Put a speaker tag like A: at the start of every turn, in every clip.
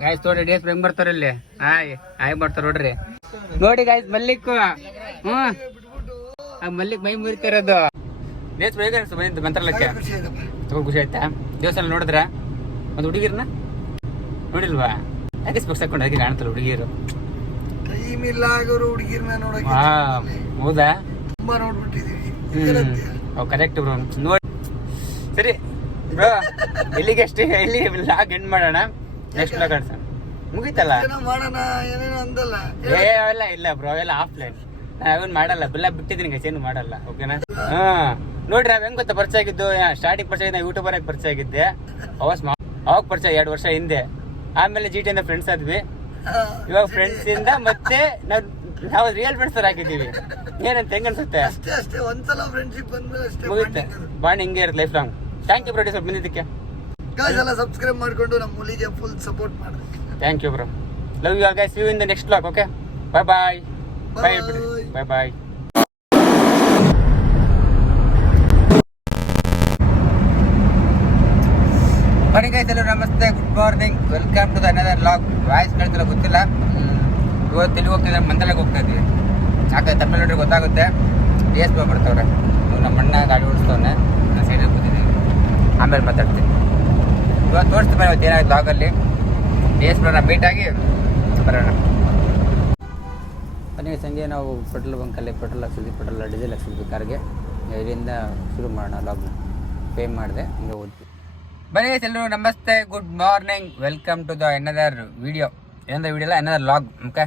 A: Guys ನೋಡಿ days ಹೆಂಗ್ ಬರ್ತಾರ ಇಲ್ಲಿ? ಹಾಯ್ ಹಾಯ್ ಬರ್ತಾರ ನೋಡ್ರಿ. ನೋಡಿ ಗಾಯ್ಸ್ ಮಲ್ಲಿಕ್. ಹ್ಮ್. ಮಲ್ಲಿಕ್ ಮೈ ಮುರಿತಿರೋದು ಡೇಸ್ ಬೇಗ ಅನ್ಸ್ತು ಬಂದಿದ್ದು ಮಂತ್ರಾಲಯಕ್ಕೆ ಖುಷಿ ಆಯ್ತಾ? ದೇವಸ್ಥಾನ ನೋಡಿದ್ರ? ಒಂದು ಹುಡುಗಿರ್ನ? ನೋಡಿಲ್ವಾ? ಯಾಕೆ ಸ್ಪೆಕ್ಸ್ ಹಾಕೊಂಡು ಅದಕ್ಕೆ ಕಾಣ್ತಾರ ಹುಡುಗಿರು
B: ಇಲ್ಲ ಆಗೋರು ಹುಡುಗಿರ್ನ ನೋಡಕ್ಕೆ
A: ಹೌದಾ?
B: ತುಂಬಾ ನೋಡ್ಬಿಟ್ಟಿದೀವಿ
A: ಕರೆಕ್ಟ್ ಬ್ರೋ ನೋಡಿ. ಸರಿ ಬ್ರೋ ಇಲ್ಲಿಗೆ ಅಷ್ಟೇ? ಎಲ್ಲಿ ಲಾಗ್ ಎಂಡ್ ಮಾಡೋಣ? ನೆಕ್ಸ್ಟ್ ಲಾಗ್ ಸರ್ ಮುಗೀತಲ್ಲ?
B: ಮಾಡೋಣ ಏನೇನೋ ಅಂದಲ್ಲ.
A: ಏ ಅವೆಲ್ಲ ಇಲ್ಲ ಬ್ರೋ ಅವೆಲ್ಲ ಆಫ್ಲೈನ್ ನಾವೇನು ಮಾಡಲ್ಲ. ಬಿಲ್ಲ ಬಿಟ್ಟಿದ್ದೀನಿ ಗೈಸ್ ಏನು ಮಾಡಲ್ಲ ಓಕೆನಾ ಹಾ. ನೋಡ್ರಿ ನಾವ್ ಹೆಂಗ್ ಗೊತ್ತಾ ಪರಿಚಯ ಆಗಿದ್ದು? ಸ್ಟಾರ್ಟಿಂಗ್ ಪರಿಚಯ ಆಗಿದ್ದು ಯೂಟ್ಯೂಬರ್ ಆಗಿ ಪರಿಚಯ ಆಗಿದ್ದೆ. ಅವಾಸ್ ಅವಾಗ ಪರಿಚಯ ಎರಡು ವರ್ಷ ಹಿಂದೆ. ಆಮೇಲೆ ಜಿ ಟಿಯಿಂದ ಫ್ರೆಂಡ್ಸ್ ಆದ್ವಿ. ಇವಾಗ ಫ್ರೆಂಡ್ಸ್ ಇಂದ ಮತ್ತೆ ನಾವ್ ನಾವು ರಿಯಲ್ ಫ್ರೆಂಡ್ಸ್ ಆಗಿದ್ದೀವಿ. ಏನಂತ ಹೆಂಗ್ ಅನ್ಸುತ್ತೆ?
B: ಅಷ್ಟೇ ಅಷ್ಟೇ ಒಂದ್ಸಲ ಫ್ರೆಂಡ್ಶಿಪ್ ಬಂದ್ಮೇಲೆ ಅಷ್ಟೇ
A: ಬಾಂಡ್ ಹಿಂಗೆ ಇರುತ್ತೆ life long thank you producer ಬಂದಿದ್ದಕ್ಕೆ.
B: ಗಾಯ್ಸ್ ಎಲ್ಲ ಸಬ್ಸ್ಕ್ರೈಬ್ ಮಾಡ್ಕೊಂಡು ನಮ್ಮ ಹುಲಿಗೆ ಫುಲ್ ಸಪೋರ್ಟ್ ಮಾಡಿ.
A: Thank you bro love you all guys you in the next blog okay bye bye bye bye bye ಬನ್ನಿ ಗೈಸ್ ಎಲ್ಲರೂ ನಮಸ್ತೆ good morning welcome to the another log voice ಕೇಳ್ತಿಲ್ಲ ಗೊತ್ತಿಲ್ಲ. ಇವತ್ತು ಎಲ್ಲಿ ಹೋಗ್ತಿದ್ರೆ ಮಂತ್ರಾಲಯಕ್ಕೆ ಹೋಗ್ತಾ ಇದ್ವಿ ಯಾಕೆ ತಮಿಳ್ ನೋಡ್ರಿ ಗೊತ್ತಾಗುತ್ತೆ. ಎಸ್ ಬಿ ಬರ್ತಾವ್ರೆ ಇವ್ನು ನಮ್ಮ ಅಣ್ಣ ಗಾಡಿ ಓಡಿಸ್ತವ್ರೆ ನಾನು ಸೈಡಲ್ಲಿ ಕೂತಿದ್ದೀವಿ ಆಮೇಲೆ ಮಾತಾಡ್ತೀನಿ. ಇವತ್ತು ತೋರಿಸ್ತೀನಿ ಇವತ್ತು ಏನಾಯ್ತು ಲಾಗಲ್ಲಿ ಎಸ್ ಬರೋಣ ಮೀಟಾಗಿ ಬರೋಣ. ಕೊನೆಗೆ ಸಂಜೆ ನಾವು ಪೆಟ್ರೋಲ್ ಬಂಕಲ್ಲಿ ಪೆಟ್ರೋಲ್ ಹಾಕ್ಸಿದ್ವಿ, ಪೆಟ್ರೋಲ್ ಡೀಸೆಲ್ ಹಾಕ್ಸಿದ್ವಿ ಕಾರ್ಗೆ ಇದರಿಂದ ಶುರು ಮಾಡೋಣ ಲಾಗ್ನ ಪೇ ಮಾಡಿದೆ, ಹಿಂಗೆ ಓದ್ತೀವಿ. ಬನ್ನಿ ಎಲ್ರು ನಮಸ್ತೆ good morning welcome to the another video ಏನಂದ್ರೆ ವಿಡಿಯೋ ಅಲ್ಲ ಎನ್ನದರ್ ಲಾಗ್ ಓಕೆ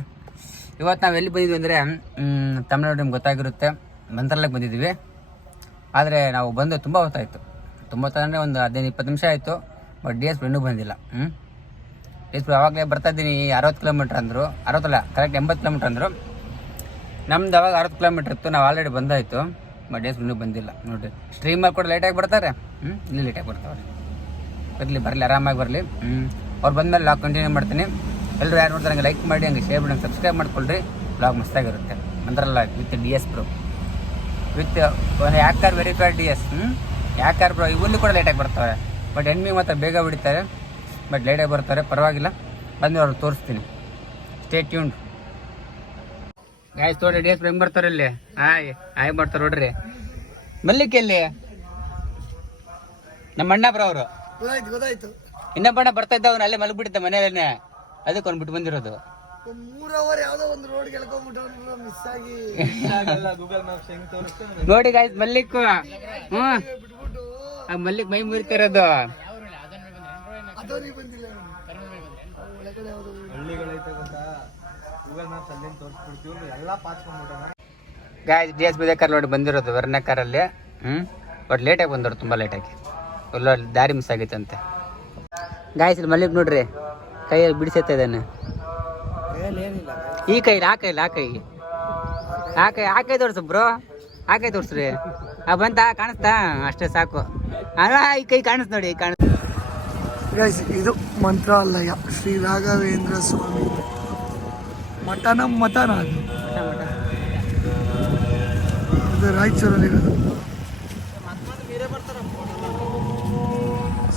A: ಇವತ್ತು ನಾವು ಎಲ್ಲಿ ಬಂದಿದ್ವಿ ಅಂದರೆ ತಮಿಳ್ನಾಡು ನಿಮ್ಗೆ ಗೊತ್ತಾಗಿರುತ್ತೆ, ಮಂತ್ರಾಲಯಕ್ಕೆ ಬಂದಿದ್ವಿ ಆದರೆ ನಾವು ಬಂದು ತುಂಬ ಹೊತ್ತಾಯಿತು. ತುಂಬ ಹೊತ್ತಾಅಂದರೆ ಒಂದು ಹದಿನೈದು, ಇಪ್ಪತ್ತು ನಿಮಿಷ ಆಯಿತು. ಬಟ್ ಡಿ ಎಸ್ ಇನ್ನೂ ಬಂದಿಲ್ಲ ಹ್ಞೂ ಡಿ ಎಸ್ ಆವಾಗಲೇ ಬರ್ತಾ ಇದ್ದೀನಿ ಅರವತ್ತು ಕಿಲೋಮೀಟ್ರ್ ಅಂದರು. ಅರವತ್ತಲ್ಲ ಕರೆಕ್ಟ್ ಎಂಬತ್ತು ಕಿಲೋಮೀಟ್ರ್ ಅಂದರು. ನಮ್ದು ಅವಾಗ ಅರವತ್ತು ಕಿಲೋಮೀಟ್ರ್ ಇತ್ತು, ನಾವು ಆಲ್ರೆಡಿ ಬಂದಾಯಿತು. ಬಟ್ ಡೇಸ್ ಇನ್ನೂ ಬಂದಿಲ್ಲ ನೋಡಿರಿ ಸ್ಟ್ರೀಮಲ್ಲಿ ಕೂಡ ಲೇಟಾಗಿ ಬರ್ತಾರೆ ಹ್ಞೂ ಇಲ್ಲಿ ಲೇಟಾಗಿ ಬರ್ತಾರೆ ಬರಲಿ ಬರಲಿ, ಆರಾಮಾಗಿ ಬರಲಿ ಹ್ಞೂ ಅವ್ರು ಬಂದಮೇಲೆ ಲಾಗ್ ಕಂಟಿನ್ಯೂ ಮಾಡ್ತೀನಿ. ಎಲ್ಲರೂ ಯಾರು ನೋಡ್ತಾರೆ ಹಂಗೆ ಲೈಕ್ ಮಾಡಿ ಹಂಗೆ ಶೇರ್ ಮಾಡಿ ಸಬ್ಸ್ಕ್ರೈಬ್ ಮಾಡ್ಕೊಳ್ರಿ. ಬ್ಲಾಗ್ ಮಸ್ತಾಗಿರುತ್ತೆ ಅಂದ್ರಲ್ಲ with D S bro with ಯಾಕಾರ್ verified D S ಹ್ಞೂ ಯಾಕಾರ್ ಬ್ರೋ ಇವಲ್ಲಿ ಕೂಡ ಲೇಟಾಗಿ ಬರ್ತಾರೆ ಬಟ್ ಎಣ್ಣೆ ಮಾತ್ರ ಬೇಗ ಬಿಡ್ತಾರೆ ಬಟ್ ಲೇಟಾಗಿ ಬರ್ತಾರೆ. ಪರವಾಗಿಲ್ಲ. ಬಂದು ಅವ್ರು ತೋರಿಸ್ತೀನಿ. ಸ್ಟೇ ಟ್ಯೂನ್ ಗಾಯ್ಸ್ ನೋಡಿ ಡಿ ಎಸ್ ಹೆಂಗ್ ಬರ್ತಾರೆ ಇಲ್ಲಿ? ಹಾಯ್ ಹಾಯ್ ಬರ್ತಾರೆ ನೋಡ್ರಿ. ಮಲ್ಲಿಕ್ಕೆ ಇಲ್ಲಿ ನಮ್ಮ ಅಣ್ಣ ಬ್ರೋ ಅವರು.
B: ಗೊತ್ತಾಯ್ತು ಗೊತ್ತಾಯ್ತು.
A: ಇನ್ನೊಬ್ಬ ಅಣ್ಣ ಬರ್ತಾ ಇದ್ದ ಅವ್ನು ಅಲ್ಲೇ ಮಲಗ್ಬಿಟ್ಟಿದ್ದ ಮನೆಯಲ್ಲೇನೆ. ಅದಕ್ಕೆ ಅವ್ನು ಬಿಟ್ಟು ಬಂದಿರೋದು.
B: ಒಂದ್ ಅವರ್ ಯಾವ್ದೋ ಒಂದು ರೋಡ್ ಗೆಳ್ಕೊಂಡ್ಬಿಟ್ಟು ಮಿಸ್ ಆಗಿ
A: ನೋಡಿ ಗಾಯ್ಸ್ ಮಲ್ಲಿಕ್ ಹ್ಮ್.
B: ಬಿಟ್ಬಿಟ್ಟು
A: ಆ ಮಲ್ಲಿಗೆ ಮೈ ಮುರಿತಿರೋದು. ಗಾಯ್ ಡಿ ಎಸ್ ಬಿದೇಕರ್ ನೋಡಿ ಬಂದಿರೋದು ವರ್ಣಕಾರಲ್ಲಿ ಹ್ಮ್? ಬಟ್ ಲೇಟಾಗಿ ಬಂದ್ರು ತುಂಬಾ ಲೇಟಾಗಿ ಎಲ್ಲ ದಾರಿ ಮಿಸ್ ಆಗಿತ್ತಂತೆ. ಗಾಯ್ಸ್ ಇಲ್ಲಿ ನೋಡ್ರಿ. ಕೈಯಲ್ಲಿ ಬಿಡಿಸುತ್ತಾ ಇದ್ದಾನೆ ಈ ಕೈಲಿ ಆ ಕೈಲಿ ಆ ಕೈ ಆ ಕೈ ಆ ಕೈ ತೋರ್ಸು ಬ್ರೋ ಆ ಕೈ ತೋರ್ಸ್ರಿ. ಆ, ಬಂತ, ಕಾಣಿಸ್ತಾ? ಅಷ್ಟೇ ಸಾಕು. ಅಲ್ಲ ಈ ಕೈ ಕಾಣಿಸ್ ನೋಡಿ ಕಾಣಿಸ್
B: ಇದು ಮಂತ್ರಾಲಯ, ಶ್ರೀ ರಾಘವೇಂದ್ರ ಸ್ವಾಮಿ. ಮಠನ ಮಠನ ಅದು. ಇದು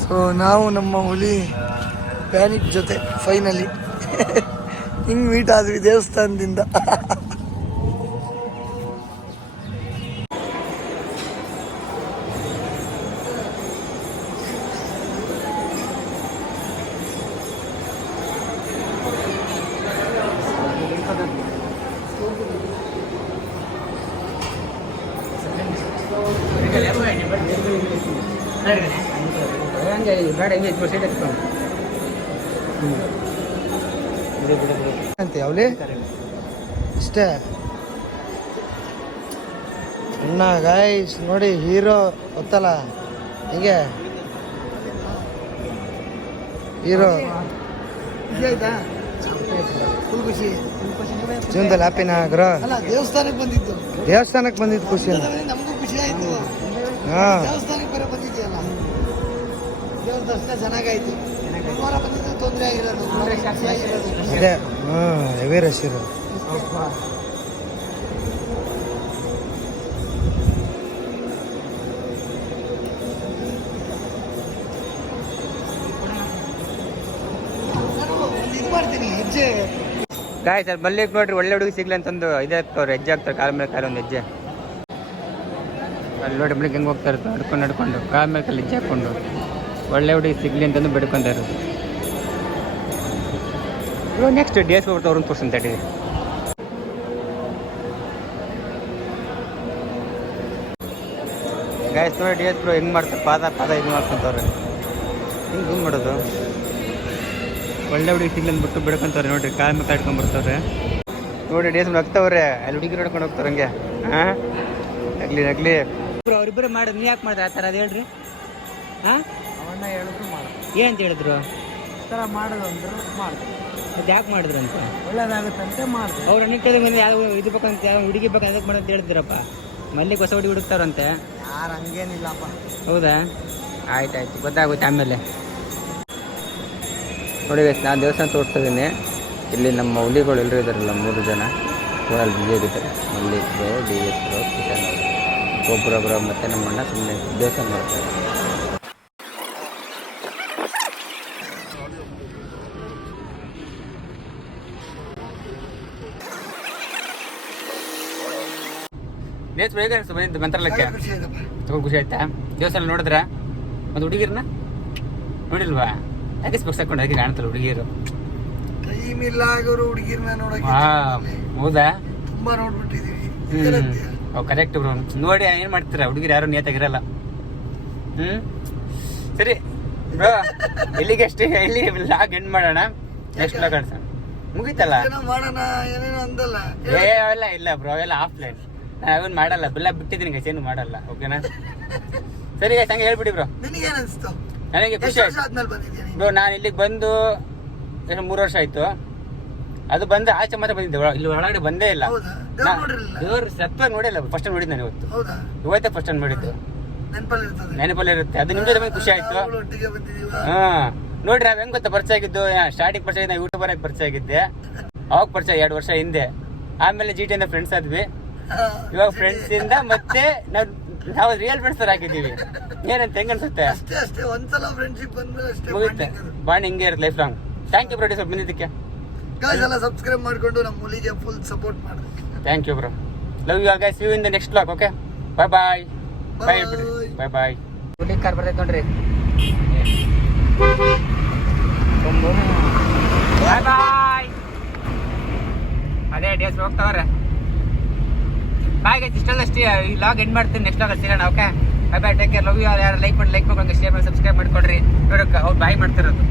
B: ಸೊ ನಾವು ನಮ್ಮ ಹುಲಿ ಪ್ಯಾನಿಕ್ ಜೊತೆ ಫೈನಲಿ ಹಿಂಗ್ ಮೀಟ್ ಆದ್ವಿ ದೇವಸ್ಥಾನದಿಂದ.
A: ಹಂಗೆ ಬೇಡ ಹಿಂಗೆ ಇಟ್ಕೊ, ಸೈಡ್ ಬಿಡು.
B: ಅಂತ ಇಷ್ಟೇ ಅಣ್ಣ ಗಾಯ್ಸ್ ನೋಡಿ ಹೀರೋ ಗೊತ್ತಲ್ಲ ಹಿಂಗೆ ಹೀರೋ ಜೀವನದಲ್ಲಿ ಹ್ಯಾಪಿನ ಆಗ್ರ
C: ದೇವಸ್ಥಾನಕ್ಕೆ ಬಂದಿದ್ದು
B: ದೇವಸ್ಥಾನಕ್ಕೆ ಬಂದಿದ್ದು ಖುಷಿ
C: ದೇವಸ್ಥಾನಕ್ಕೆ ಬೇರೆ ಬಂದಿದ್ಯಲ್ಲ ದೇವ್ರ ದರ್ಶನ ಚೆನ್ನಾಗಾಯ್ತು. ಗುರುವಾರ ಬಂದಿದ್ದು ತೊಂದರೆ ಆಗಿರೋದು ಖುಷಿ ಆಗಿರೋದು.
B: ಅದೇ ಹ್ಞೂ ಹೆವಿ ರಶ್ ಇರೋದು.
C: ಒಂದು ಮಾಡ್ತೀನಿ ಹೆಜ್ಜೆ.
A: ಗಾಯ ಸರ್ ಮಲ್ಲಿಗೆ ನೋಡ್ರಿ ಒಳ್ಳೆ ಹುಡುಗಿ ಸಿಗ್ಲಿ ಅಂತಂದು ಇದೇ ಅವ್ರು ಹೆಜ್ಜೆ ಆಗ್ತಾರೆ ಕಾಲ ಮೇಲೆ ಕಾಲ ಒಂದು ಹೆಜ್ಜೆ. ಅಲ್ಲಿ ನೋಡಿ ಮಲ್ಲಿಗೆ ಹೆಂಗೆ ಹೋಗ್ತಾ ಇರುತ್ತೆ ನಡ್ಕೊಂಡು ನಡ್ಕೊಂಡು ಕಾಲ ಮೇಲೆ ಕಲ್ಲಿ ಹಾಕ್ಕೊಂಡು ಒಳ್ಳೆ ಹುಡುಗಿ ಸಿಗ್ಲಿ ಅಂತಂದು ಬಿಡ್ಕೊಂಡ ಇರೋದು. ಇವಾಗ ನೆಕ್ಸ್ಟ್ ಡಿ ಎಸ್ ಬರ್ತಾವ್ರು ಅವ್ರನ್ನ ತಡಿ ಗಾಯಸ್ ನೋಡಿ ಡಿ ಎಸ್ ಬ್ರೋ ಹೆಂಗೆ ಮಾಡ್ತಾರೆ? ಪಾದ ಪಾದ ಇದು ಮಾಡ್ಕೊಂತವ್ರೆ. ಹಿಂಗೆ ಹಿಂಗೆ ಮಾಡೋದು? ಒಳ್ಳೆ ಹುಡುಗಿ ಸಿಗ್ಲಿ ಅಂದ್ಬಿಟ್ಟು ಬಿಡ್ಕೊಂತವ್ರೆ ನೋಡಿರಿ, ಕಾಲ್ ಮೇಲೆ ಕಾಡ್ಕೊಂಡ್ ಬರ್ತಾವ್ರೆ ನೋಡಿ ಡೇಸ್ ನಗ್ತವ್ರೆ. ಅಲ್ಲಿ ಹುಡುಗಿ ನೋಡ್ಕೊಂಡು ಹೋಗ್ತಾರೆ ಹಂಗೆ. ಹಾಂ ನಗ್ಲಿ ನಗ್ಲಿ. ಅವ್ರಿಬ್ಬರು ಮಾಡೋದು ನೀವು ಯಾಕೆ ಮಾಡಿದ್ರೆ ಆ ಥರ ಅದು ಹೇಳ್ರಿ. ಹಾಂ
C: ಅವನ್ನ ಹೇಳಿದ್ರು ಮಾಡು.
A: ಏನಂತ ಹೇಳಿದ್ರು?
C: ಈ ಥರ ಮಾಡೋದು ಅಂದ್ರು ಮಾಡಿದ್ರು
A: ಅದು ಯಾಕೆ ಮಾಡಿದ್ರು ಅಂತ?
C: ಒಳ್ಳೇದಾಗುತ್ತಂತೆ ಮಾಡಿದ್ರು
A: ಅವ್ರು ಅನ್ನಿಟ್ಟಿದ ಮೇಲೆ ಯಾವ ಇದು ಬೇಕಂತ ಯಾವ ಹುಡುಗಿ ಬೇಕು ಅದಕ್ಕೆ ಮಾಡೋದು ಹೇಳಿದ್ರಪ್ಪ ಮಲ್ಲಿಗೆ ಹೊಸ ಹುಡುಗಿ ಹುಡುಕ್ತಾರಂತೆ
C: ಯಾರು ಹಂಗೇನಿಲ್ಲಪ್ಪ.
A: ಹೌದಾ? ಆಯ್ತು ಆಯ್ತು ಗೊತ್ತಾಗುತ್ತೆ ಆಮೇಲೆ. ನೋಡಿ ಗೈಸ್ ನಾನು ದೇವಸ್ಥಾನ ತೋರಿಸ್ತಿದ್ದೀನಿ. ಇಲ್ಲಿ ನಮ್ಮ ಹುಲಿಗಳು ಎಲ್ಲರೂ ಇದ್ದಾರಲ್ಲ ಮೂರು ಜನ. ಅಲ್ಲಿ ಬಿಜಿ ಇದ್ದಾರೆ. ಮಲ್ಲಿಗೆ ಡಿ ಎಸ್ ಕಿಶನ್ ಅವರು. ಒಬ್ಬರ ಮತ್ತೆ ಮತ್ತು ನಮ್ಮ ಅಣ್ಣ ಸುಮ್ಮನೆ ದೇವಸ್ಥಾನ ಮಾಡ್ತಾರೆ. ನೇತ್ ಬೇಗ ಬಂದಿದ್ದು ಮಂತ್ರಾಲಯಕ್ಕೆ
C: ಖುಷಿ ಆಯ್ತಪ್ಪ.
A: ತುಂಬ ಖುಷಿ ಆಯ್ತಾ? ದೇವಸ್ಥಾನ ನೋಡಿದ್ರ? ಒಂದು ಹುಡುಗಿರ್ನ? ನೋಡಿಲ್ವಾ? ಯಾಕೆ ಸ್ಪೆಕ್ಸ್ ಹಾಕೊಂಡು ಅದಕ್ಕೆ ಕಾಣ್ತಲ್ಲ ಹುಡುಗಿಯರು
C: ಟೈಮ್ ಇಲ್ಲ ಆಗೋರು ಹುಡುಗಿರ್ನ ನೋಡಕ್ಕೆ
A: ಹೌದಾ?
C: ತುಂಬಾ ನೋಡ್ಬಿಟ್ಟಿದೀವಿ?
A: ಅವ್ ಕರೆಕ್ಟ್ ಬ್ರೋ ನೋಡಿ ಏನ್ ಮಾಡ್ತೀರಾ? ಹುಡುಗಿರು ಯಾರು ನಿಯತ್ತಾಗಿರಲ್ಲ. ಹ್ಮ್? ಸರಿ ಬ್ರೋ ಎಲ್ಲಿಗೆ ಅಷ್ಟೇ? ಎಲ್ಲಿ ಲಾಗ್ ಎಂಡ್ ಮಾಡೋಣ? ನೆಕ್ಸ್ಟ್ ಲಾಗ್ ಕಾಣಿಸೋಣ. ಮುಗೀತಲ್ಲ? ಏ ಅವೆಲ್ಲ ಇಲ್ಲ ಬ್ರೋ ಅವೆಲ್ಲ ಆಫ್ಲೈನ್ ನಾನು ಅವನ್ ಮಾಡಲ್ಲ. ಬೆಲ್ಲ ಬಿಟ್ಟಿದ್ದೀನಿ ಗೈಸ್ ಏನು ಮಾಡಲ್ಲ ಓಕೆನಾ ಸರಿ ಗೈಸ್ ಹಂಗೆ ಹೇಳ್ಬಿಡಿ ಬ್ರೋ ನನಗೆ ಖುಷಿ ಆಯ್ತು. ಬ್ರೋ ನಾನು? ಇಲ್ಲಿಗೆ ಬಂದು ಮೂರು ವರ್ಷ ಆಯ್ತು. ಅದು ಬಂದ ಆಚೆ ಮಾತ್ರ ಬಂದಿದ್ದೆ. ಒಳ- ಇಲ್ಲಿ ಒಳಗಡೆ ಬಂದೇ ಇಲ್ಲ.
C: ಹೌದಾ? ದೇವ್ರು ನೋಡಿರ್ಲಿಲ್ಲ.
A: ದೇವ್ರು ಸತ್ವ ನೋಡಿಲ್ಲ. ಫಸ್ಟ್ ನೋಡಿದ್ದು ನಾನು ಇವತ್ತು.
C: ಹೌದಾ?
A: ಇವತ್ತೇ ಫಸ್ಟ್ ಟೈಮ್ ನೋಡಿದ್ದು.
C: ನೆನಪಲ್ಲಿ ಇರ್ತದೆ
A: ನೆನಪಲ್ಲಿ ಇರುತ್ತೆ. ಅದು ನಿಮ್ಗೆ ನಮಗೆ ಖುಷಿ ಆಯ್ತು.
C: ನಾವುಗಳು ಒಟ್ಟಿಗೆ ಬಂದಿದೀವ
A: ಹಾ. ನೋಡ್ರಿ ಅವ್ ಹೆಂಗ್ ಗೊತ್ತಾ? ಪರಿಚಯ ಆಗಿದ್ದು ಸ್ಟಾರ್ಟಿಂಗ್ ಪರಿಚಯ ಆಗಿದ್ದು ಯೂಟ್ಯೂಬರ್ ಆಗಿ ಪರಿಚಯ ಆಗಿದ್ದೆ. ಅವಾಗ ಪರಿಚಯ ಎರಡು ವರ್ಷ ಹಿಂದೆ. ಆಮೇಲೆ ಜಿ ಟಿ ಫ್ರೆಂಡ್ಸ್ ಆದ್ವಿ. ಇವಾಗ ಫ್ರೆಂಡ್ಸ್ ಇಂದ ಮತ್ತೆ ನಾವ್ ನಾವು ರಿಯಲ್ ಫ್ರೆಂಡ್ಸ್ ತರ ಆಗಿದ್ದೀವಿ. ಏನಂತ ಹೆಂಗ್ ಅನ್ಸುತ್ತೆ?
C: ಅಷ್ಟೇ ಅಷ್ಟೇ. ಒಂದ್ಸಲ ಫ್ರೆಂಡ್ಶಿಪ್ ಬಂದ್ಮೇಲೆ ಅಷ್ಟೇ
A: ಮುಗಿಯುತ್ತೆ ಬಾಂಡ್ ಹಿಂಗೆ ಇರುತ್ತೆ life long thank you producer ಬಂದಿದ್ದಕ್ಕೆ.
C: ಗಾಯ್ಸ್ ಎಲ್ಲ ಸಬ್ಸ್ಕ್ರೈಬ್ ಮಾಡ್ಕೊಂಡು ನಮ್ಮ ಹುಲಿಗೆ ಫುಲ್ ಸಪೋರ್ಟ್ ಮಾಡಿ.
A: Thank you bro love you all guys you in the next blog okay bye bye bye
C: bye
A: bye bye ಹುಡುಗಿ ಕಾರ್ ಬರ್ತೈತೆ ನೋಡ್ರಿ ಬಾಯ್ ಬಾಯ್ ಅದೇ ಡೇಸ್ ಹೋಗ್ತಾವ್ರೆ. ಬಾಯ್ ಗೈಸ್ ಇಷ್ಟಲ್ಲಷ್ಟು ಈ ಲಾಗ್ ಎಂಡ್ ಮಾಡ್ತೀನಿ. ನೆಕ್ಸ್ಟ್ ಲಾಗ್ ಸಿಗೋಣ okay bye bye take care love you ಯಾರು like ಮಾಡಿ ಲೈಕ್ ಮಾಡ್ಕೊಂಡು ಶೇರ್ ಮಾಡಿ ಸಬ್ಸ್ಕ್ರೈಬ್ ಮಾಡ್ಕೊಡ್ರಿ ನೋಡಕ್ಕೆ ಅವ್ರು ಬಾಯ್ ಮಾಡ್ತಿರೋದು.